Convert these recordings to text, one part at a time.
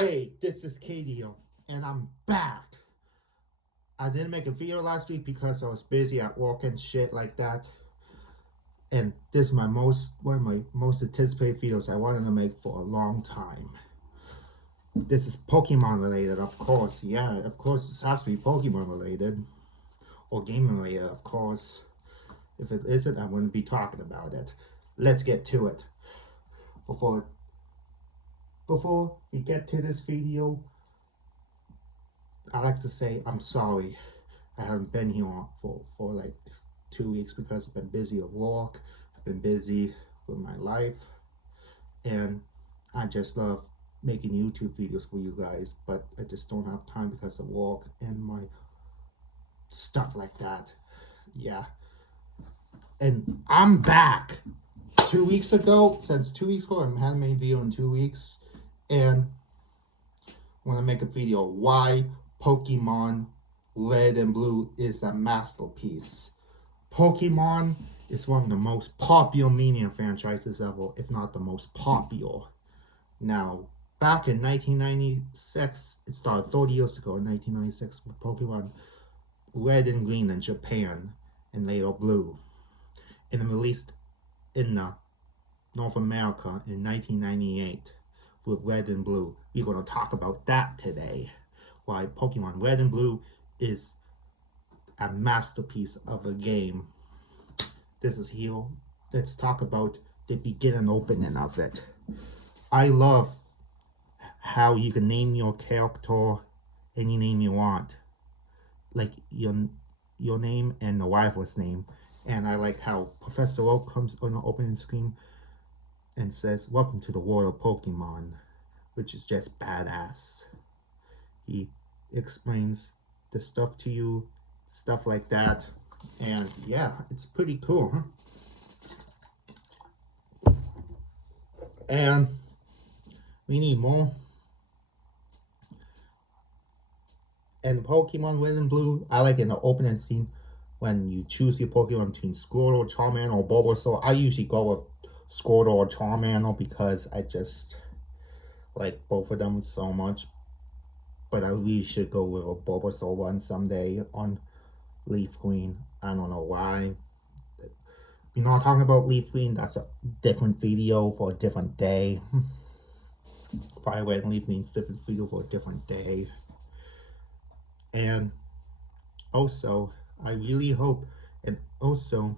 Hey, this is KDO, and I'm back. I didn't make a video last week because I was busy at work and shit like that. And this is one of my most anticipated videos I wanted to make for a long time. This is Pokemon related, of course. Yeah, of course it has to be Pokemon related. Or game related, of course. If it isn't, I wouldn't be talking about it. Let's get to it. Before we get to this video, I like to say I'm sorry I haven't been here for like 2 weeks because I've been busy at work. I've been busy with my life, and I just love making YouTube videos for you guys, but I just don't have time because of work and my stuff like that. Yeah, and I'm back. 2 weeks ago, since 2 weeks ago, I haven't made a video in 2 weeks, and I want to make a video why Pokemon Red and Blue is a masterpiece. Pokemon is one of the most popular media franchises ever, if not the most popular. Now, back in 1996, it started 30 years ago in 1996 with Pokemon Red and Green in Japan and later Blue. And then released in North America in 1998 with Red and Blue. We're going to talk about that today. Why Pokemon Red and Blue is a masterpiece of a game. This is here. Let's talk about the beginning opening of it. I love how you can name your character any name you want, like your name and the rival's name. And I like how Professor Oak comes on the opening screen and says, "Welcome to the world of Pokemon," which is just badass. He explains the stuff to you, stuff like that, and yeah, it's pretty cool, huh? And we need more. And Pokemon Red and Blue, I like in the opening scene when you choose your Pokemon between Squirtle, Charmander, or Bulbasaur. I usually go with Squirtle or Charmander because I just like both of them so much. But I really should go with a Bulbasaur one someday on Leaf Green. I don't know why. You know, talking about Leaf Green, that's a different video for a different day. Fire Red and Leaf Green's different video for a different day. And also, I really hope, and also,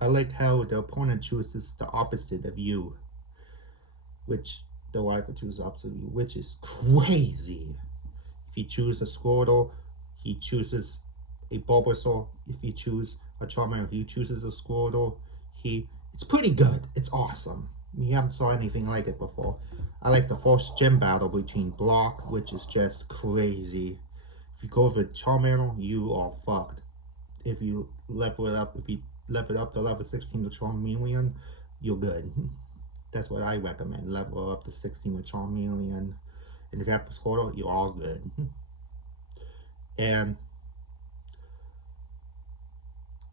I like how the opponent chooses the opposite of you, which the rival chooses opposite of you, which is crazy. If he chooses a Squirtle, he chooses a Bulbasaur. If he chooses a Charmander, he chooses a Squirtle. It's pretty good. It's awesome. You haven't saw anything like it before. I like the first gym battle between Block, which is just crazy. If you go with Charmander, you are fucked. If you level it up, to level 16 to Charmeleon, you're good. That's what I recommend. Level up to 16 to Charmeleon. And if you have the Squirtle, you're all good. And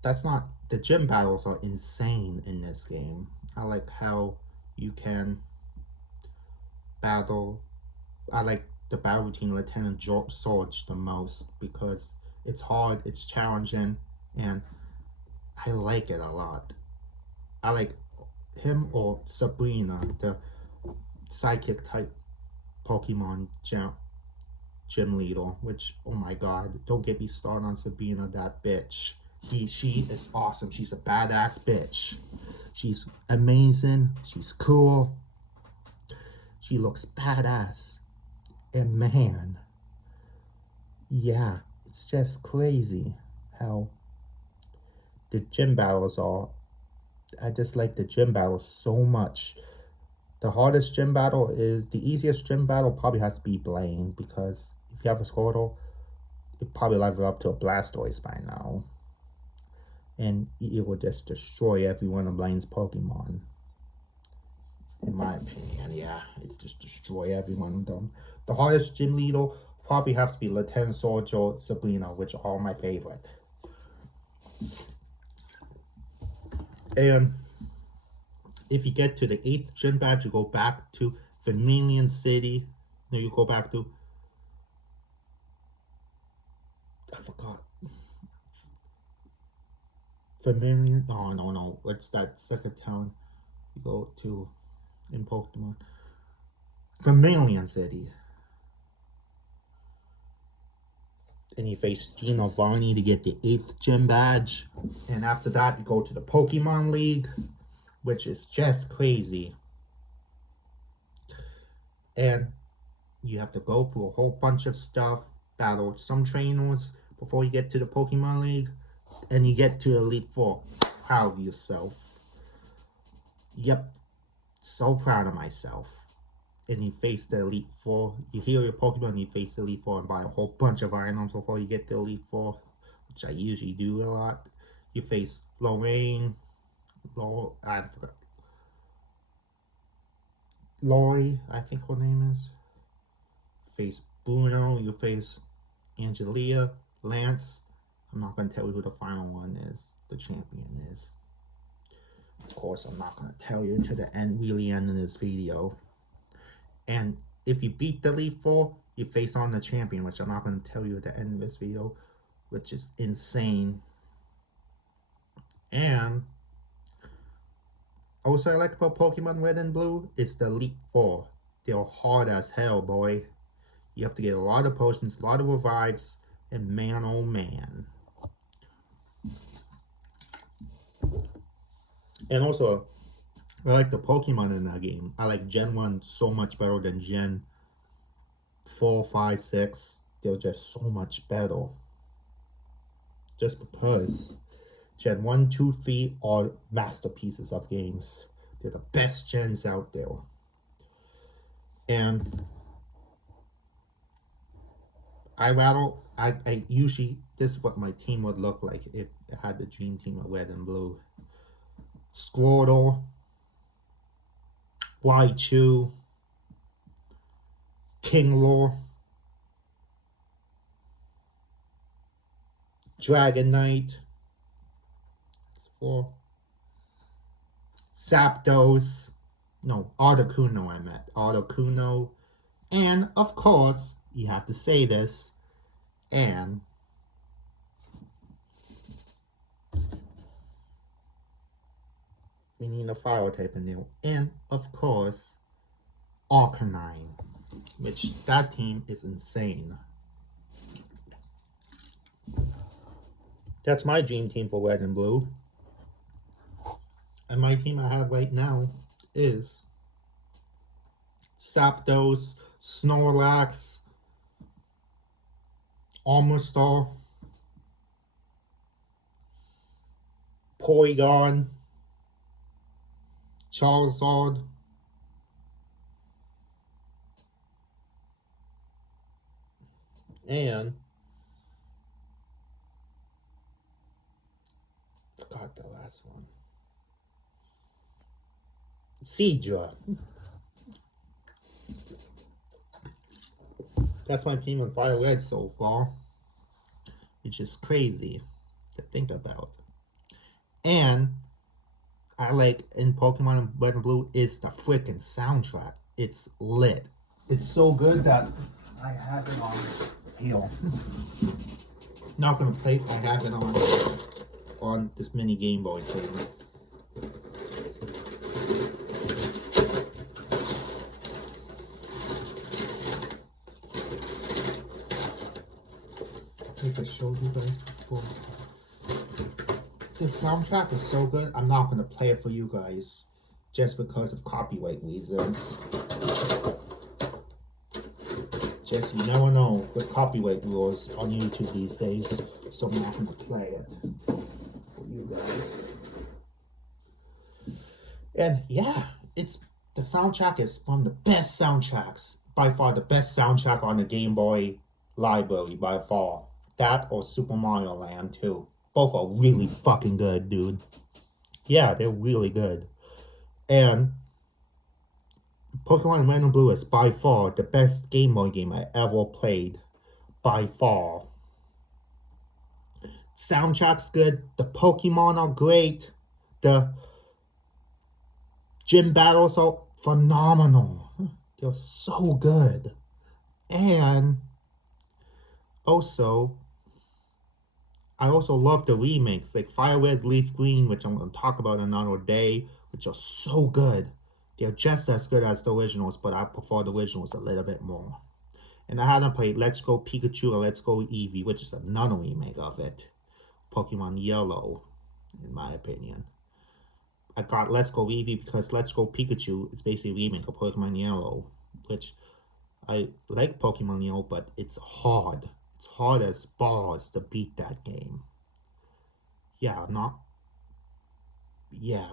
the gym battles are insane in this game. I like how you can battle. I like the battle between Lieutenant Surge the most because it's hard, it's challenging, and I like it a lot. I like him or Sabrina, the psychic type Pokemon gym leader, which, oh my god, don't get me started on Sabrina, that bitch. She is awesome. She's a badass bitch. She's amazing. She's cool. She looks badass. And man, yeah, it's just crazy how the gym battles are. I just like the gym battles so much. The easiest gym battle probably has to be Blaine, because if you have a Squirtle, it probably level up to a Blastoise by now. And it will just destroy every one of Blaine's Pokemon. In my opinion, yeah. It just destroy every one of them. The hardest gym leader probably has to be Lieutenant Surge or Sabrina, which are my favorite. And if you get to the 8th gym badge, you go back to Vermilion City. No, you go back to, I forgot. Vermilion. Oh no. What's that second town you go to in Pokemon? Vermilion City. And you face Gino Varney to get the 8th gym badge. And after that, you go to the Pokemon League, which is just crazy. And you have to go through a whole bunch of stuff, battle some trainers before you get to the Pokemon League, and you get to Elite Four. Proud of yourself. Yep, so proud of myself. And you face the Elite Four. You heal your Pokemon, you face the Elite Four and buy a whole bunch of items before you get to Elite Four, which I usually do a lot. You face Lorraine, I forgot. Lori, I think her name is. Face Bruno, you face Angelia, Lance. I'm not going to tell you who the final one is, the champion is. Of course, I'm not going to tell you to the end, really end of this video. And if you beat the Elite Four, you face on the champion, which I'm not going to tell you at the end of this video, which is insane. And also I like about Pokemon Red and Blue is the Elite Four. They're hard as hell, boy. You have to get a lot of potions, a lot of revives, and man oh man. And also, I like the Pokemon in that game. I like Gen 1 so much better than Gen 4, 5, 6. They're just so much better. Just because Gen 1, 2, 3 are masterpieces of games. They're the best gens out there. And I usually, this is what my team would look like if I had the dream team of Red and Blue. Squirtle, Raichu, Kinglor, Dragonite, 4, Zapdos, no, Articuno I meant, Articuno, and of course, you have to say this, and we need a fire type in there, and of course, Arcanine, which that team is insane. That's my dream team for Red and Blue. And my team I have right now is Zapdos, Snorlax, Armorstar, Porygon, Charizard, and forgot the last one. Seadra. That's my team in Fire Red so far. It's just crazy to think about. And I like in Pokemon Red and Blue is the freaking soundtrack. It's lit. It's so good that I have it on here. Not gonna play. I have it on this mini Game Boy thing. I think I showed you guys before. The soundtrack is so good, I'm not going to play it for you guys just because of copyright reasons. Just, you never know with copyright rules on YouTube these days, so I'm not going to play it for you guys. And yeah, the soundtrack is one of the best soundtracks, by far the best soundtrack on the Game Boy library, by far. That or Super Mario Land too. Both are really fucking good, dude. Yeah, they're really good. And Pokemon Red and Blue is by far the best Game Boy game I ever played. By far. Soundtrack's good. The Pokemon are great. The gym battles are phenomenal. They're so good. And also, I also love the remakes, like Fire Red, Leaf Green, which I'm going to talk about another day, which are so good. They're just as good as the originals, but I prefer the originals a little bit more. And I haven't played Let's Go Pikachu or Let's Go Eevee, which is another remake of it. Pokemon Yellow, in my opinion. I got Let's Go Eevee because Let's Go Pikachu is basically a remake of Pokemon Yellow, which I like Pokemon Yellow, but it's hard. It's hard as balls to beat that game.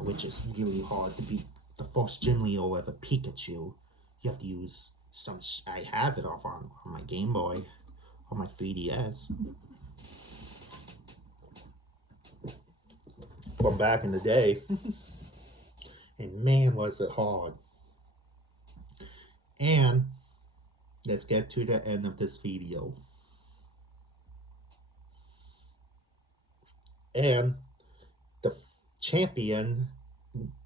Which is really hard to beat the first gym leader with a Pikachu. You have to use some. I have it off on my Game Boy, on my 3DS, from back in the day. And man, was it hard. And let's get to the end of this video. And the champion,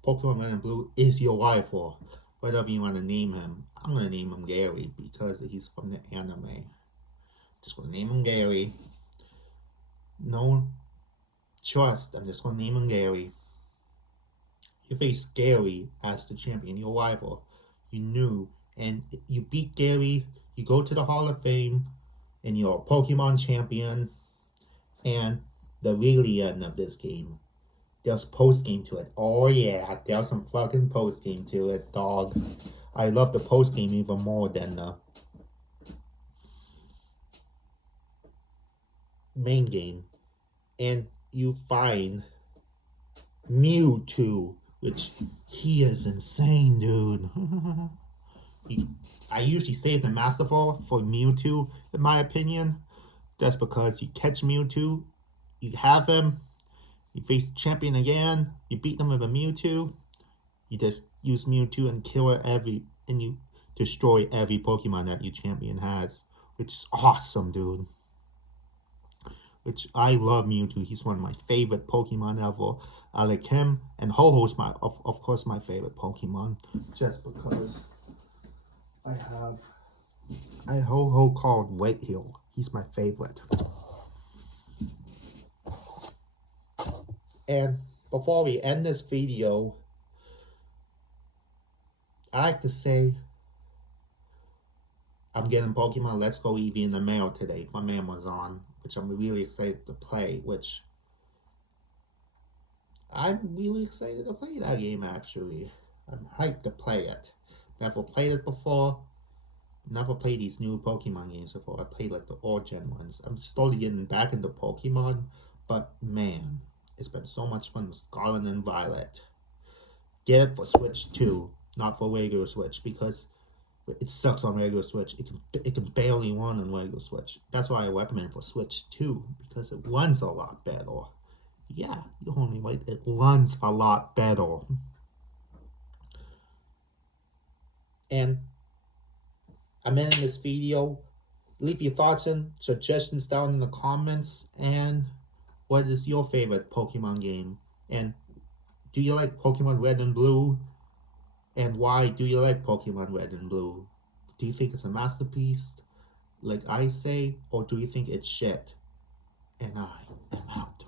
Pokemon Red and Blue, is your rival. Whatever you want to name him. I'm going to name him Gary because he's from the anime. Just going to name him Gary. No trust. I'm just going to name him Gary. You face Gary as the champion, your rival. You knew. And you beat Gary. You go to the Hall of Fame. And you're a Pokemon champion. And the really end of this game, there's post-game to it. Oh yeah, there's some fucking post-game to it, dog. I love the post-game even more than the main game. And you find Mewtwo, which he is insane, dude. I usually save the Master Ball for Mewtwo, in my opinion. That's because you catch Mewtwo, you have him, you face the champion again, you beat them with a Mewtwo, you just use Mewtwo and and you destroy every Pokemon that your champion has, which is awesome, dude. Which I love Mewtwo. He's one of my favorite Pokemon ever. I like him, and Ho-Ho's of course my favorite Pokemon, just because I have a Ho-Ho called White Hill. He's my favorite. And before we end this video, I like to say I'm getting Pokemon Let's Go Eevee in the mail today from Amazon, which I'm really excited to play, which I'm really excited to play that game, actually. I'm hyped to play it. Never played it before. Never played these new Pokemon games before. I played like the old gen ones. I'm slowly getting back into Pokemon, but man, it's been so much fun with Scarlet and Violet. Get it for Switch 2, not for regular Switch, because it sucks on regular Switch. It can barely run on regular Switch. That's why I recommend for Switch 2, because it runs a lot better. Yeah, you heard me right. It runs a lot better. And I'm ending this video. Leave your thoughts and suggestions down in the comments. And what is your favorite Pokemon game? And do you like Pokemon Red and Blue? And why do you like Pokemon Red and Blue? Do you think it's a masterpiece, like I say, or do you think it's shit? And I am out.